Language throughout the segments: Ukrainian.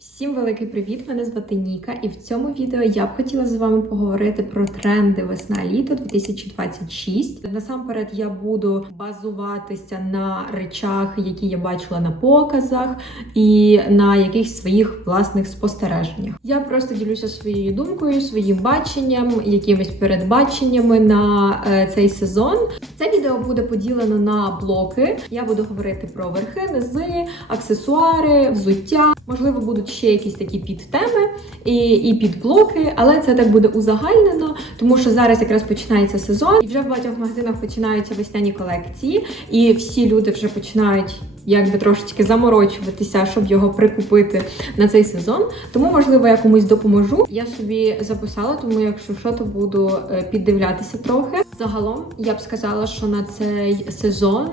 Всім великий привіт! Мене звати Ніка, і в цьому відео я б хотіла з вами поговорити про тренди весна-літо 2026. Насамперед я буду базуватися на речах, які я бачила на показах, і на якихось своїх власних спостереженнях. Я просто ділюся своєю думкою, своїм баченням, якимись передбаченнями на е, цей сезон. Це відео буде поділено на блоки. Я буду говорити про верхи, низи, аксесуари, взуття. Можливо, будуть ще якісь такі підтеми і, і підблоки, але це так буде узагальнено, тому що зараз якраз починається сезон, і вже в багатьох магазинах починаються весняні колекції, і всі люди вже починають. Якби трошечки заморочуватися, щоб його прикупити на цей сезон. Тому, можливо, я комусь допоможу. Я собі записала, тому якщо що, то буду е, піддивлятися трохи. Загалом я б сказала, що на цей сезон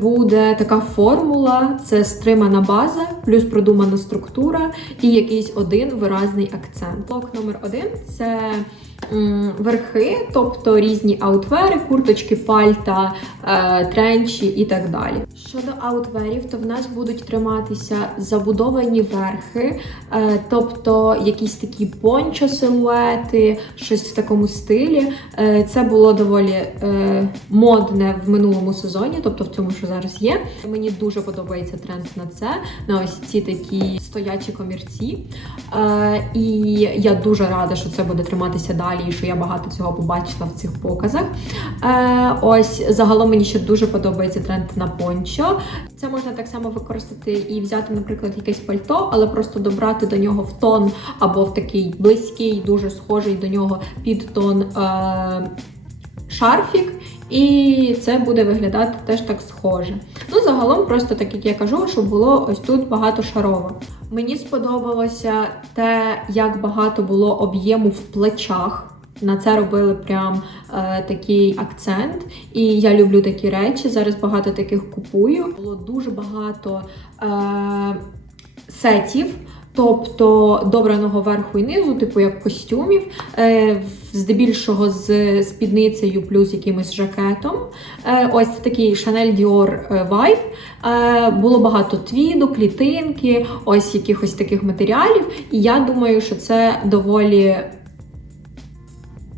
буде така формула: це стримана база, плюс продумана структура і якийсь один виразний акцент. Блок номер один це. Верхи, тобто різні аутвери, курточки, пальта, е, тренчі і так далі. Щодо аутверів, то в нас будуть триматися забудовані верхи, е, тобто якісь такі пончо силуети, щось в такому стилі. Е, Це було доволі модне в минулому сезоні, тобто в цьому, що зараз є. Мені дуже подобається тренд на це, на ось ці такі стоячі комірці. І я дуже рада, що це буде триматися далі, і що я багато цього побачила в цих показах. Е, Ось загалом мені ще дуже подобається тренд на пончо. Це можна так само використати і взяти, наприклад, якесь пальто, але просто добрати до нього в тон або в такий близький, дуже схожий до нього підтон е- шарфік. І це буде виглядати теж так схоже. Ну, загалом, просто так як я кажу, щоб було ось тут багато шарово. Мені сподобалося те, як багато було об'єму в плечах. На це робили прям е, такий акцент. І я люблю такі речі. Зараз багато таких купую. Було дуже багато е, сетів. Тобто добраного верху і низу, типу як костюмів, е, здебільшого з спідницею плюс якимось жакетом. Е, ось такий Chanel Dior вайб. Е, було багато твіду, клітинки, ось якихось таких матеріалів. І я думаю, що це доволі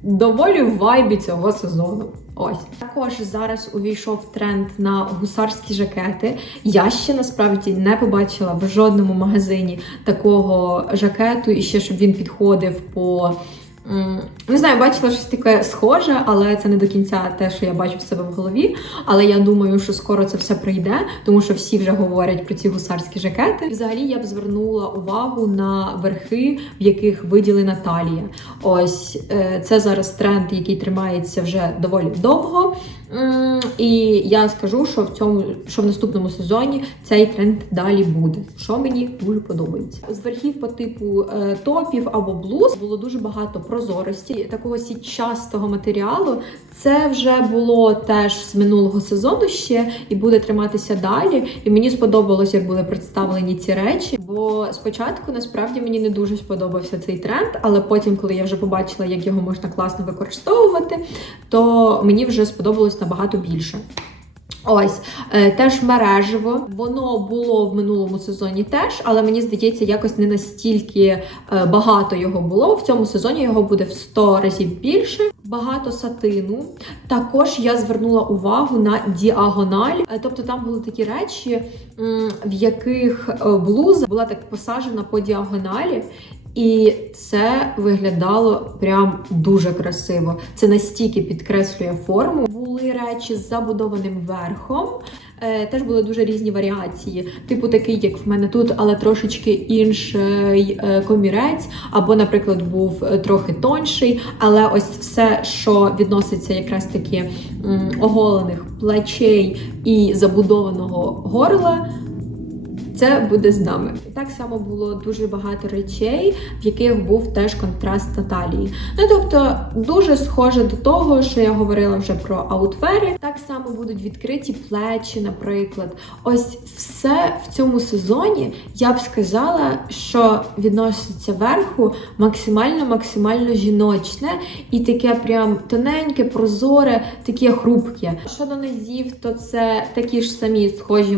доволі в вайбі цього сезону. Ось також зараз увійшов тренд на гусарські жакети. Я ще насправді не побачила в жодному магазині такого жакету, і ще щоб він підходив по. Не знаю, бачила щось таке схоже, але це не до кінця те, що я бачу в себе в голові. Але я думаю, що скоро це все прийде, тому що всі вже говорять про ці гусарські жакети. Взагалі я б звернула увагу на верхи, в яких виділена талія. Ось е, це зараз тренд, який тримається вже доволі довго. І я скажу, що в цьому, що в наступному сезоні цей тренд далі буде, що мені дуже подобається. З верхів по типу е, топів або блуз було дуже багато прозорості, такого сітчастого матеріалу. Це вже було теж з минулого сезону ще і буде триматися далі. І мені сподобалось, як були представлені ці речі. Бо спочатку насправді мені не дуже сподобався цей тренд, але потім, коли я вже побачила, як його можна класно використовувати, то мені вже сподобалось набагато більше. Ось е, теж мережево. Воно було в минулому сезоні теж, але мені здається, якось не настільки е, багато його було. В цьому сезоні його буде в 100 разів більше. Багато сатину. Також я звернула увагу на діагональ. Е, Тобто там були такі речі, в яких блуза була так посаджена по діагоналі. І це виглядало прям дуже красиво. Це настільки підкреслює форму. Були речі з забудованим верхом. Е, теж були дуже різні варіації, типу такий, як в мене тут, але трошечки інший е, комірець, або, наприклад, був е, трохи тонший. Але ось все, що відноситься якраз таки оголених плечей і забудованого горла. Це буде з нами. І Так само було дуже багато речей, в яких був теж контраст Наталії. Ну тобто дуже схоже до того, що я говорила вже про аутвери. Так само будуть відкриті плечі, наприклад. Ось все в цьому сезоні я б сказала, що відноситься верху максимально максимально жіночне і таке прям тоненьке, прозоре, таке хрупке. Щодо низів, то це такі ж самі схожі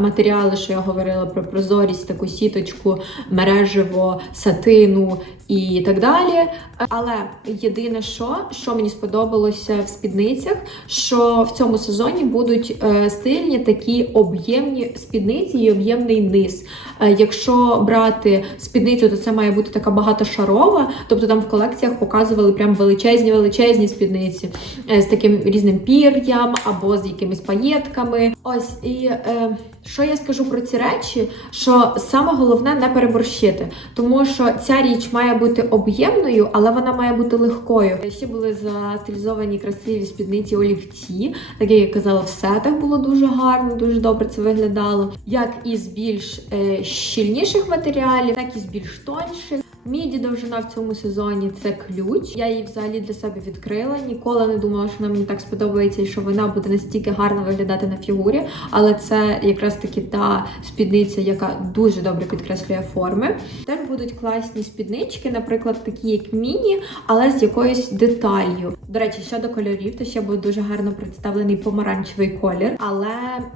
матеріали, що я говорила про прозорість, таку сіточку, мережево, сатину і так далі. Але єдине, що, що мені сподобалося в спідницях, що в цьому сезоні будуть е, стильні такі об'ємні спідниці і об'ємний низ. Е, якщо брати спідницю, то це має бути така багатошарова, тобто там в колекціях показували прям величезні величезні спідниці е, з таким різним пір'ям або з якимись паєтками. Ось і е, що я скажу про ці речі, що саме головне не переборщити, тому що ця річ має бути об'ємною, але вона має бути легкою. Ще були застилізовані красиві спідниці олівці, так як я казала, в сетах було дуже гарно, дуже добре це виглядало. Як із більш е, щільніших матеріалів, так і з більш тонших. Міді довжина в цьому сезоні це ключ. Я її взагалі для себе відкрила. Ніколи не думала, що вона мені так сподобається і що вона буде настільки гарно виглядати на фігурі. Але це якраз таки та спідниця, яка дуже добре підкреслює форми. Теж будуть класні спіднички, наприклад, такі як міні, але з якоюсь деталлю. До речі, щодо кольорів, то ще буде дуже гарно представлений помаранчевий колір, але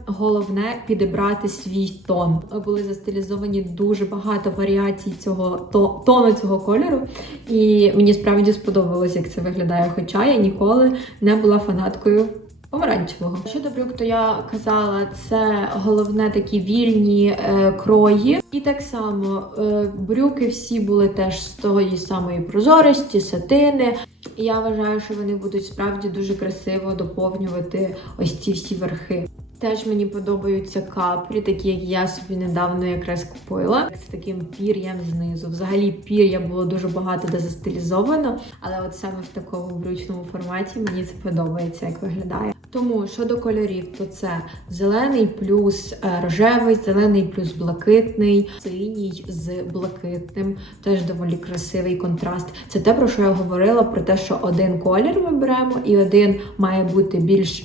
головне підібрати свій тон. Були застилізовані дуже багато варіацій цього тону цього кольору, і мені справді сподобалось, як це виглядає. Хоча я ніколи не була фанаткою. Помаранчевого. Щодо брюк, то я казала, це головне такі вільні е, крої. І так само е, брюки всі були теж з тої самої прозорості, сатини. І я вважаю, що вони будуть справді дуже красиво доповнювати ось ці всі верхи. Теж мені подобаються капрі, такі як я собі недавно якраз купила з таким пір'ям знизу. Взагалі пір'я було дуже багато де застилізовано, але от саме в такому брючному форматі мені це подобається, як виглядає. Тому щодо кольорів, то це зелений плюс е, рожевий, зелений плюс блакитний, синій з блакитним, теж доволі красивий контраст. Це те, про що я говорила, про те, що один колір ми беремо, і один має бути більш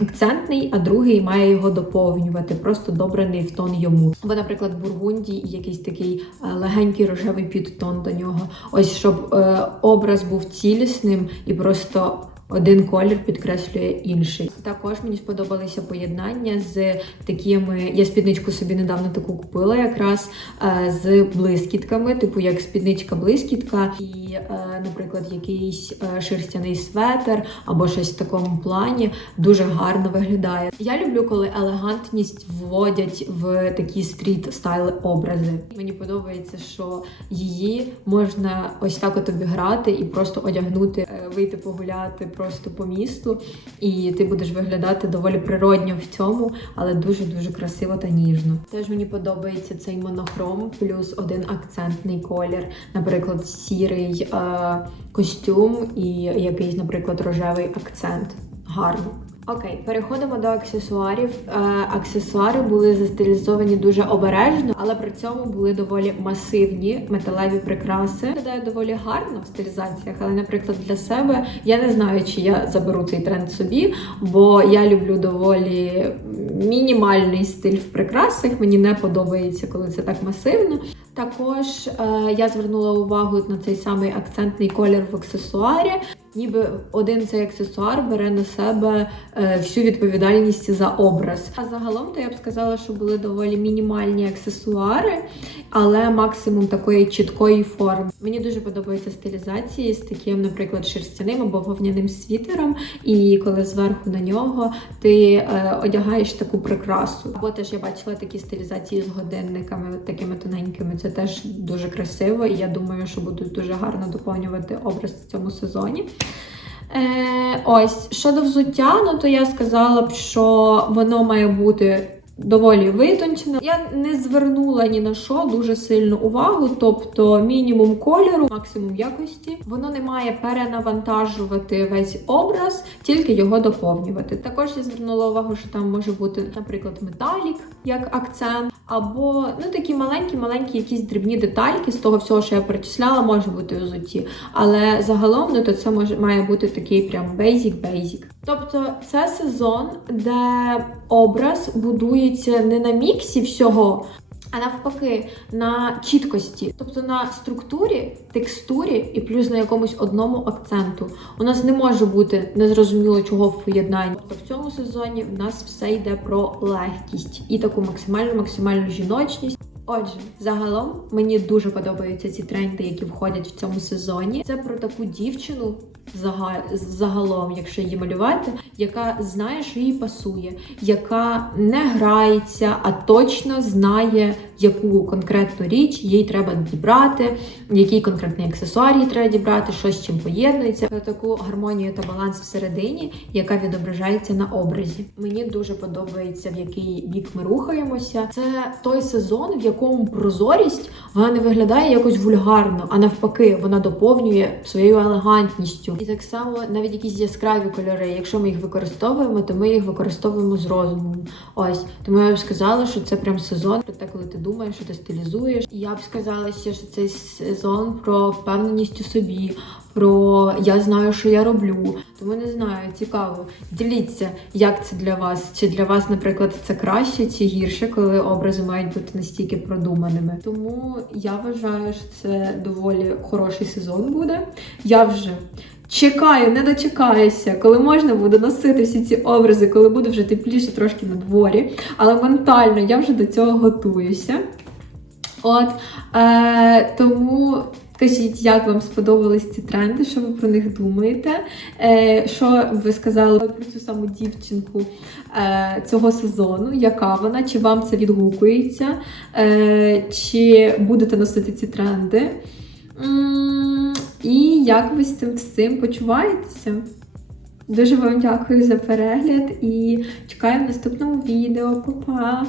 акцентний, а другий має його доповнювати, просто добраний в тон йому. Бо, наприклад, в бургунді і якийсь такий е, легенький рожевий підтон до нього. Ось щоб е, образ був цілісним і просто. Один колір підкреслює інший. Також мені сподобалися поєднання з такими. Я спідничку собі недавно таку купила, якраз е, з блискітками, типу як спідничка блискітка, і, е, наприклад, якийсь е, шерстяний светр або щось в такому плані дуже гарно виглядає. Я люблю, коли елегантність вводять в такі стріт стайл образи. Мені подобається, що її можна ось так от обіграти і просто одягнути, вийти погуляти просто по місту, і ти будеш виглядати доволі природньо в цьому, але дуже дуже красиво та ніжно. Теж мені подобається цей монохром, плюс один акцентний колір, наприклад, сірий е, костюм і якийсь, наприклад, рожевий акцент. Гарно. Окей, переходимо до аксесуарів. Е, аксесуари були застилізовані дуже обережно, але при цьому були доволі масивні металеві прикраси. Виглядає доволі гарно в стилізаціях, але, наприклад, для себе я не знаю, чи я заберу цей тренд собі, бо я люблю доволі мінімальний стиль в прикрасах. Мені не подобається, коли це так масивно. Також е, я звернула увагу на цей самий акцентний колір в аксесуарі. Ніби один цей аксесуар бере на себе е, всю відповідальність за образ. А загалом, то я б сказала, що були доволі мінімальні аксесуари, але максимум такої чіткої форми. Мені дуже подобаються стилізації з таким, наприклад, шерстяним або вовняним світером. І коли зверху на нього ти е, одягаєш таку прикрасу. Або теж я бачила такі стилізації з годинниками, такими тоненькими. Це теж дуже красиво, і я думаю, що будуть дуже гарно доповнювати образ в цьому сезоні. Е, ось щодо взуття, ну то я сказала б, що воно має бути доволі витончене. Я не звернула ні на що дуже сильну увагу, тобто мінімум кольору, максимум якості. Воно не має перенавантажувати весь образ, тільки його доповнювати. Також я звернула увагу, що там може бути, наприклад, металік як акцент, або ну такі маленькі-маленькі якісь дрібні детальки з того всього, що я перечисляла, може бути у взутті. Але загалом ну, то це може має бути такий прям basic-basic. Тобто це сезон, де образ будується не на міксі всього, а навпаки, на чіткості, тобто на структурі, текстурі і плюс на якомусь одному акценту. У нас не може бути незрозуміло чого в поєднанні. Тобто в цьому сезоні в нас все йде про легкість і таку максимальну максимальну жіночність. Отже, загалом мені дуже подобаються ці тренди, які входять в цьому сезоні. Це про таку дівчину загалом, якщо її малювати, яка знає, що їй пасує, яка не грається, а точно знає, яку конкретну річ їй треба дібрати, який конкретний аксесуар їй треба дібрати, що з чим поєднується. Про таку гармонію та баланс всередині, яка відображається на образі. Мені дуже подобається, в який бік ми рухаємося. Це той сезон, в якому прозорість вона не виглядає якось вульгарно, а навпаки, вона доповнює своєю елегантністю. І так само навіть якісь яскраві кольори. Якщо ми їх використовуємо, то ми їх використовуємо з розумом. Ось тому я б сказала, що це прям сезон про те, коли ти думаєш, що ти стилізуєш. І я б сказала ще, що цей сезон про впевненість у собі. Про я знаю, що я роблю. Тому не знаю, цікаво. Діліться, як це для вас. Чи для вас, наприклад, це краще чи гірше, коли образи мають бути настільки продуманими. Тому я вважаю, що це доволі хороший сезон буде. Я вже чекаю, не дочекаюся, коли можна буде носити всі ці образи, коли буде вже тепліше трошки на дворі. Але ментально я вже до цього готуюся. От е, тому кажіть, як вам сподобались ці тренди, що ви про них думаєте? Е, що ви сказали про цю саму дівчинку е, цього сезону? Яка вона? Чи вам це відгукується? Е, чи будете носити ці тренди? І як ви з цим всім почуваєтеся? Дуже вам дякую за перегляд і чекаю в наступному відео. Па-па!